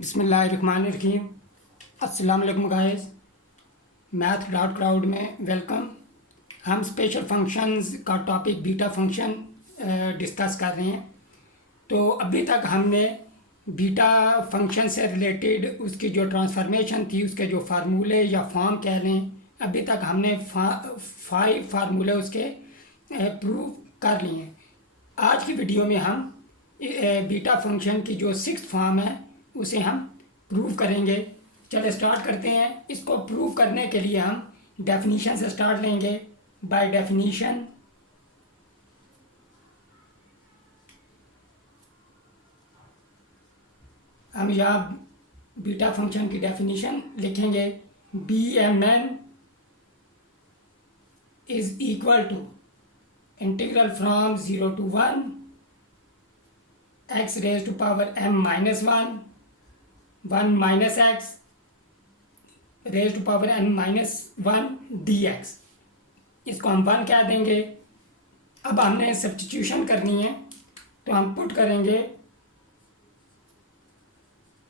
बिस्मिल्लाहिर्रहमानिर्रहीम। अस्सलाम वालेकुम गाइस, मैथ डॉट क्लाउड में वेलकम। हम स्पेशल फंक्शंस का टॉपिक बीटा फंक्शन डिस्कस कर रहे हैं। तो अभी तक हमने बीटा फंक्शन से रिलेटेड उसकी जो ट्रांसफॉर्मेशन थी, उसके जो फार्मूले या फॉर्म कह लें, अभी तक हमने 5 फार्मूले उसके प्रूव कर लिए हैं। आज की वीडियो में हम बीटा फंक्शन की जो 6th फॉर्म है उसे हम प्रूव करेंगे। चलिए स्टार्ट करते हैं। इसको प्रूव करने के लिए हम डेफिनीशन से स्टार्ट लेंगे। बाय डेफिनीशन हम यहाँ बीटा फंक्शन की डेफिनीशन लिखेंगे। B M N is equal to integral from 0 to 1 x raised to power m minus 1 minus x raised to power n minus 1 dx। इसको हम 1 कह देंगे। अब हमने सब्स्टिट्यूशन करनी है, तो हम पुट करेंगे,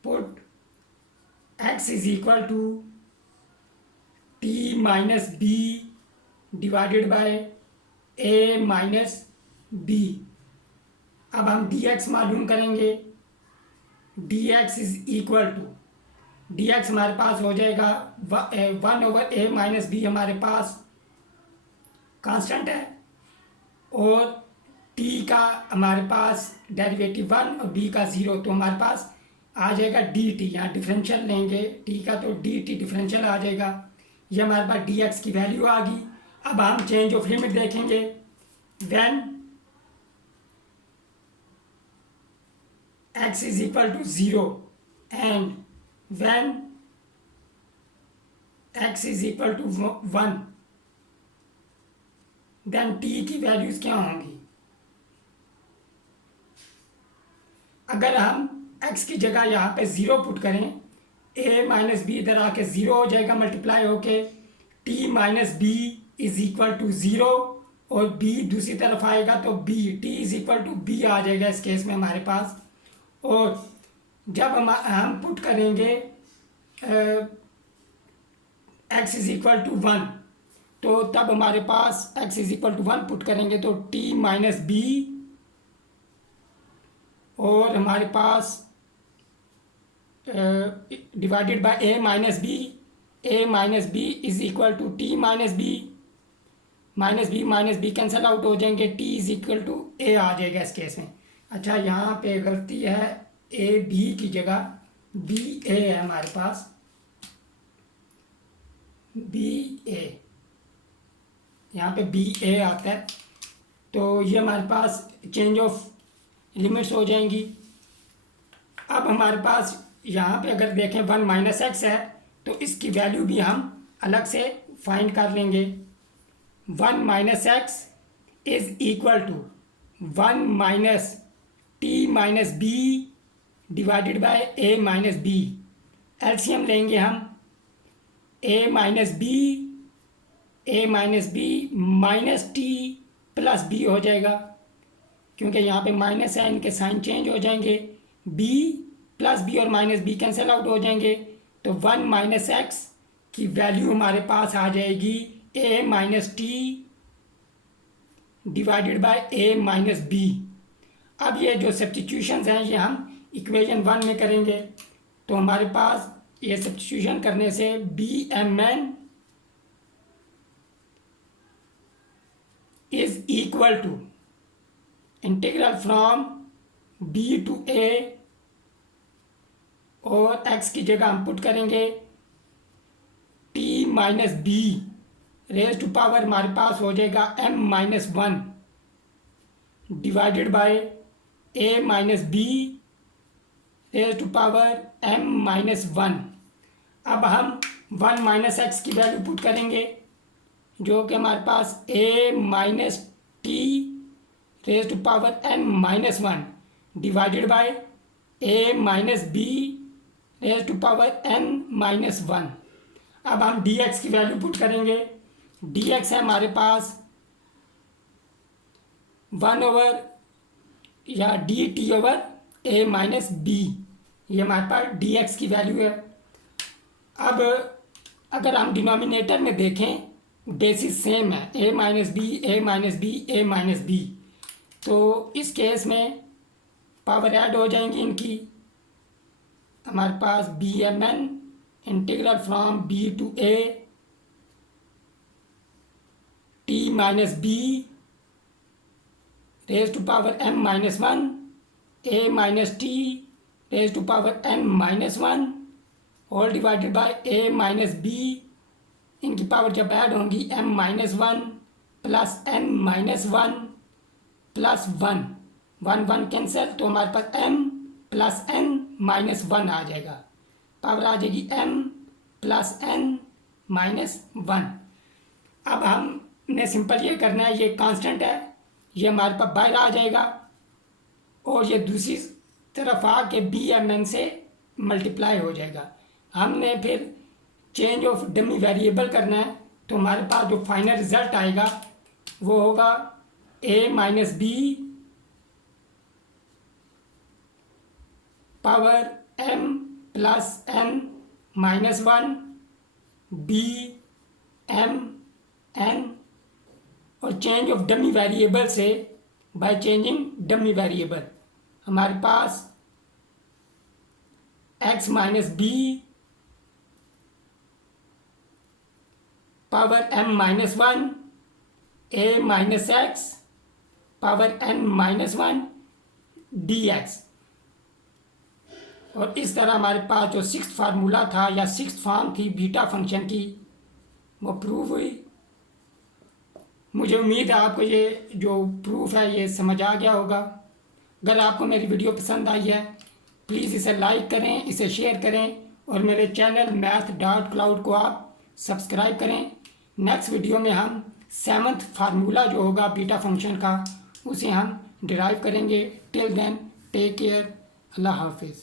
put x is equal to t minus B divided by a minus B. अब हम dx मालूम करेंगे। dx is equal to, dx हमारे पास हो जाएगा 1/a माइनस बी, हमारे पास कांस्टेंट है, और t का हमारे पास डेरिवेटिव 1 और b का 0, तो हमारे पास आ जाएगा dt। यहाँ डिफरेंशियल लेंगे t का, तो dt डिफरेंशियल आ जाएगा। ये हमारे पास dx की वैल्यू आ गई। अब हम चेंज ऑफ लिमिट देखेंगे। When x is equal to 0 and when x is equal to 1, then t की वैल्यूज क्या होंगी। अगर हम x की जगह यहाँ पे 0 पुट करें, a माइनस बी इधर आके 0 हो जाएगा, मल्टीप्लाई होके t minus B is equal to 0, और b दूसरी तरफ आएगा तो b, t is equal to b आ जाएगा इस केस में हमारे पास। और जब हम पुट करेंगे x इज इक्वल टू 1, तो तब हमारे पास x is equal to 1 put करेंगे तो t माइनस बी, और हमारे पास divided by a minus B is equal to t minus B cancel out हो जाएंगे, t is equal to a आ जाएगा इस केस में। अच्छा, यहाँ पे गलती है, ए बी की जगह बी ए है हमारे पास, बी ए, यहाँ पे बी ए आता है, तो ये हमारे पास चेंज ऑफ लिमिट्स हो जाएंगी। अब हमारे पास यहाँ पे अगर देखें 1 माइनस एक्स है, तो इसकी वैल्यू भी हम अलग से फाइंड कर लेंगे। 1 minus X is equal to 1 minus T minus B divided by A minus B. LCM लेंगे हम, A minus B minus T plus B हो जाएगा, क्योंकि यहाँ पे माइनस है, इनके साइन चेंज हो जाएंगे। बी प्लस बी और माइनस बी कैंसिल आउट हो जाएंगे, तो 1 माइनस एक्स की वैल्यू हमारे पास आ जाएगी A minus T divided by A minus B. अब ये जो सब्स्टिट्यूशंस हैं ये हम इक्वेशन 1 में करेंगे, तो हमारे पास ये सब्स्टिट्यूशन करने से B M N is equal to integral from B to A, और x की जगह हम पुट करेंगे t minus B raise to power हमारे पास हो जाएगा m minus 1 divided by a minus B raise to power m minus 1। अब हम 1 माइनस एक्स की वैल्यू पुट करेंगे, जो कि हमारे पास a minus T raise to power m minus 1 divided by a minus B raise to power n minus 1। अब हम dx की वैल्यू पुट करेंगे। dx है हमारे पास 1 ओवर या डी टी ओवर ए माइनस बी, ये हमारे पास डी एक्स की वैल्यू है। अब अगर हम डिनोमिनेटर में देखें, बेसिस सेम है, ए माइनस बी, ए माइनस बी, ए माइनस बी, तो इस केस में पावर ऐड हो जाएंगी इनकी। हमारे पास B M N integral from B to A T minus B raise to power M minus one, A minus T raise to power N minus one, whole divided by A minus B. इनकी power जब add होंगी M minus one plus N minus one plus one, one one cancel, तो हमारे पास M plus N minus one आ जाएगा। Power आ जाएगी M plus N minus one. अब हमने सिंपल ये करना है, ये कांस्टेंट है, ये हमारे पास बाहर आ जाएगा और ये दूसरी तरफ आके बी एम एन से मल्टीप्लाई हो जाएगा। हमने फिर चेंज ऑफ डमी वेरिएबल करना है, तो हमारे पास जो फाइनल रिजल्ट आएगा वो होगा A minus B power M plus N minus one B M N, और चेंज ऑफ डमी वेरिएबल से बाय चेंजिंग डमी वेरिएबल हमारे पास X minus B power M minus one, A minus X power N minus one D X. और इस तरह हमारे पास जो sixth formula था या सिक्स्थ फॉर्म थी बीटा फंक्शन की, वो प्रूव हुई। मुझे उम्मीद है आपको ये जो प्रूफ है ये समझ आ गया होगा। अगर आपको मेरी वीडियो पसंद आई है प्लीज़ इसे लाइक करें, इसे शेयर करें और मेरे चैनल math.cloud को आप सब्सक्राइब करें। नेक्स्ट वीडियो में हम 7th फार्मूला जो होगा बीटा फंक्शन का उसे हम डिराइव करेंगे। टिल देन टेक केयर, अल्लाह हाफिज़।